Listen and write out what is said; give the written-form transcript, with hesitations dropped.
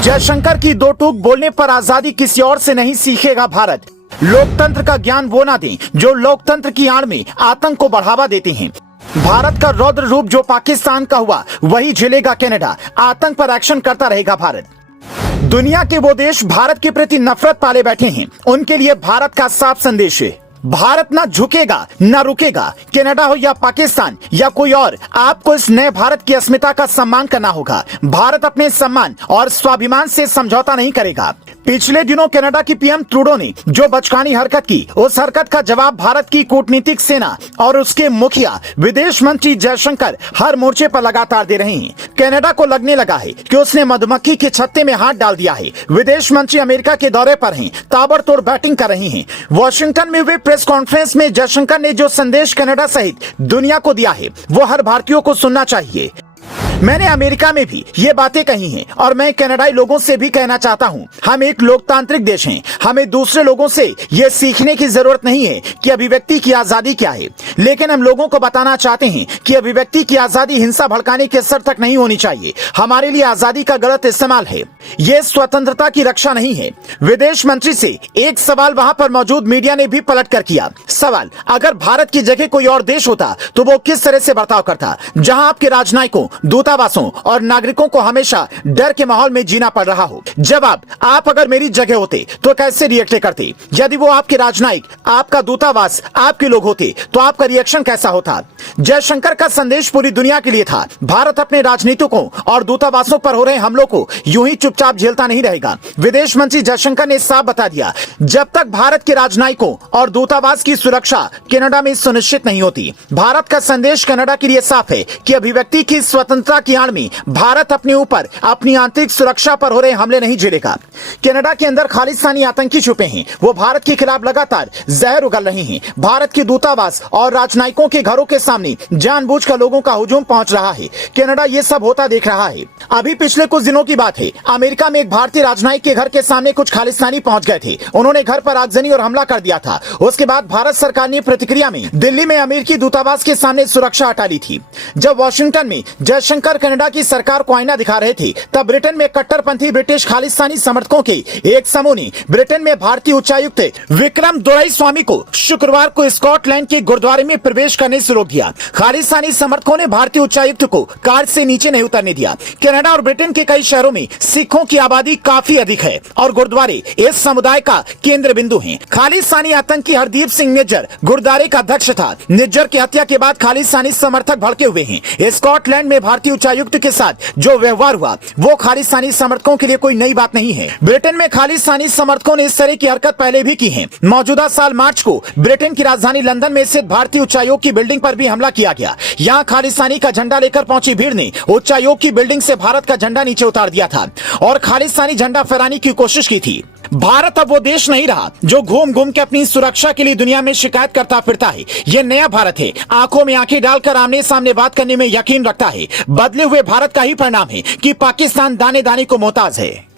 जयशंकर की दो टूक बोलने पर आजादी किसी और से नहीं सीखेगा भारत। लोकतंत्र का ज्ञान वो ना दें जो लोकतंत्र की आड़ में आतंक को बढ़ावा देते हैं। भारत का रौद्र रूप जो पाकिस्तान का हुआ वही झेलेगा कनाडा। आतंक पर एक्शन करता रहेगा भारत। दुनिया के वो देश भारत के प्रति नफरत पाले बैठे हैं, उनके लिए भारत का साफ संदेश है, भारत ना झुकेगा ना रुकेगा। कनाडा हो या पाकिस्तान या कोई और, आपको इस नए भारत की अस्मिता का सम्मान करना होगा। भारत अपने सम्मान और स्वाभिमान से समझौता नहीं करेगा। पिछले दिनों कनाडा की पीएम ट्रूडो ने जो बचकानी हरकत की, उस हरकत का जवाब भारत की कूटनीतिक सेना और उसके मुखिया विदेश मंत्री जयशंकर हर मोर्चे पर लगातार दे रहे हैं। कनाडा को लगने लगा है कि उसने मधुमक्खी के छत्ते में हाथ डाल दिया है। विदेश मंत्री अमेरिका के दौरे पर हैं, ताबड़तोड़ बैटिंग कर रहे हैं। वॉशिंगटन में हुए प्रेस कॉन्फ्रेंस में जयशंकर ने जो संदेश कनाडा सहित दुनिया को दिया है वो हर भारतीयों को सुनना चाहिए। मैंने अमेरिका में भी ये बातें कही हैं और मैं कनाडाई लोगों से भी कहना चाहता हूं, हम एक लोकतांत्रिक देश हैं। हमें दूसरे लोगों से ये सीखने की जरूरत नहीं है कि अभिव्यक्ति की आजादी क्या है, लेकिन हम लोगों को बताना चाहते हैं कि अभिव्यक्ति की आजादी हिंसा भड़काने के स्तर तक नहीं होनी चाहिए। हमारे लिए आजादी का गलत इस्तेमाल है, ये स्वतंत्रता की रक्षा नहीं है। विदेश मंत्री से एक सवाल वहां पर मौजूद मीडिया ने भी पलट कर किया। सवाल, अगर भारत की जगह कोई और देश होता तो वो किस तरह से बर्ताव करता, जहां आपके राजनयिकों, दूतावासों और नागरिकों को हमेशा डर के माहौल में जीना पड़ रहा हो। जवाब, आप अगर मेरी जगह होते तो कैसे रिएक्ट करते? यदि वो आपके राजनयिक, आपका दूतावास, आपके लोग होते तो आपका रिएक्शन कैसा होता? जयशंकर का संदेश पूरी दुनिया के लिए था। भारत अपने राजनीतिकों और दूतावासों पर हो रहे हमलों को यूं ही चुपचाप झेलता नहीं रहेगा। विदेश मंत्री जयशंकर ने साफ बता दिया, जब तक भारत के राजनयिकों और दूतावास की सुरक्षा कनाडा में सुनिश्चित नहीं होती। भारत का संदेश कनाडा के लिए साफ है कि अभिव्यक्ति की स्वतंत्रता की आड़ में भारत अपने ऊपर अपनी आंतरिक सुरक्षा पर हो रहे हमले नहीं झेलेगा। कनाडा के अंदर खालिस्तानी आतंकी छुपे हैं, वो भारत के खिलाफ लगातार जहर उगल रहे हैं। भारत के दूतावास और राजनयिकों के घरों के सामने जानबूझकर लोगों का हुजूम पहुंच रहा है। कनाडा ये सब होता देख रहा है। अभी पिछले कुछ दिनों की बात है, अमेरिका में एक भारतीय राजनयिक के घर के सामने कुछ खालिस्तानी पहुंच गए थे। उन्होंने घर पर आगजनी और हमला कर दिया था। उसके बाद भारत सरकार ने प्रतिक्रिया में दिल्ली में अमेरिकी दूतावास के सामने सुरक्षा हटा ली थी। जब वॉशिंगटन में जयशंकर कनाडा की सरकार को आईना दिखा रहे थे, तब ब्रिटेन में कट्टरपंथी ब्रिटिश खालिस्तानी समर्थकों के एक समूह ने ब्रिटेन में भारतीय उच्चायुक्त विक्रम दोराईस्वामी को शुक्रवार को स्कॉटलैंड के गुरुद्वारे में प्रवेश करने से रोक दिया। खालिस्तानी समर्थकों ने भारतीय उच्चायुक्त को कार से नीचे नहीं उतरने दिया। कनाडा और ब्रिटेन के कई शहरों में सिखों की आबादी काफी अधिक है और गुरुद्वारे इस समुदाय का केंद्र बिंदु हैं। खालिस्तानी आतंकी हरदीप सिंह निज्जर गुरुद्वारे का अध्यक्ष था। निज्जर की हत्या के बाद खालिस्तानी समर्थक भड़के हुए हैं। स्कॉटलैंड में भारतीय उच्चायुक्त के साथ जो व्यवहार हुआ वो खालिस्तानी समर्थकों के लिए कोई नई बात नहीं है। ब्रिटेन में खालिस्तानी समर्थकों ने इस तरह की हरकत पहले भी की है। मौजूदा साल मार्च को ब्रिटेन की राजधानी लंदन में स्थित भारतीय उच्चायोग की बिल्डिंग पर भी हमला किया गया। यहाँ खालिस्तानी का झंडा लेकर पहुंची भीड़ ने उच्चायोग की बिल्डिंग से भारत का झंडा नीचे उतार दिया था और खालिस्तानी झंडा फहराने की कोशिश की थी। भारत अब वो देश नहीं रहा जो घूम घूम के अपनी सुरक्षा के लिए दुनिया में शिकायत करता फिरता है। ये नया भारत है, आंखों में आंखें डालकर आमने सामने बात करने में यकीन रखता है। बदले हुए भारत का ही परिणाम है कि पाकिस्तान दाने दाने को मोहताज है।